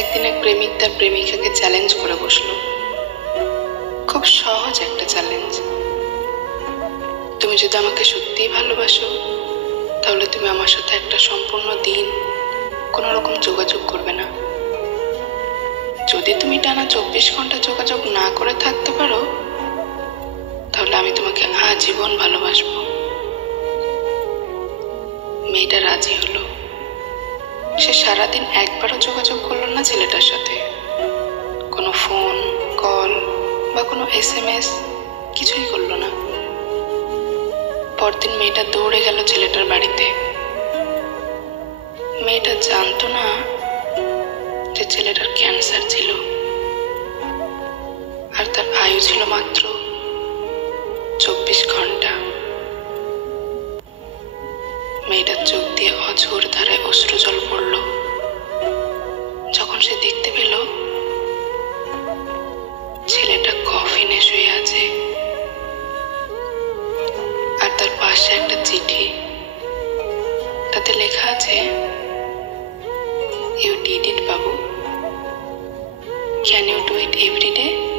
একদিন এক প্রেমিক তার প্রেমিকাকে চ্যালেঞ্জ করে বসলো। খুব সহজ একটা চ্যালেঞ্জ। তুমি যদি আমাকে সত্যিই ভালোবাসো তাহলে তুমি আমার সাথে একটা সম্পূর্ণ দিন কোনো রকম যোগাযোগ করবে না। যদি তুমি টানা 24 ঘন্টা যোগাযোগ না করে থাকতে পারো তাহলে আমি তোমাকে আজীবন ভালোবাসবো। মেয়েটা রাজি হলো। সে সারাদিন একবারও যোগাযোগ করলো না ছেলেটার সাথে। কোনো ফোন কল বা কোনো SMS কিছুই করলো না। পরদিন মেয়েটা দৌড়ে গেল ছেলেটার বাড়িতে। মেয়েটা জানতো না যে ছেলেটার ক্যান্সার ছিল আর তার আয়ু ছিল মাত্র 24 ঘন্টা। মেয়েটার চোখ দিয়ে অঝোর ধারায় অশ্রু জল পড়ল যখন সে দেখতে পেল ছেলেটা কফিনে শুয়ে আছে আর তার পাশে একটা চিঠি। তাতে লেখা আছে, ইউ ডিড ইট বাবু, can you do it every day?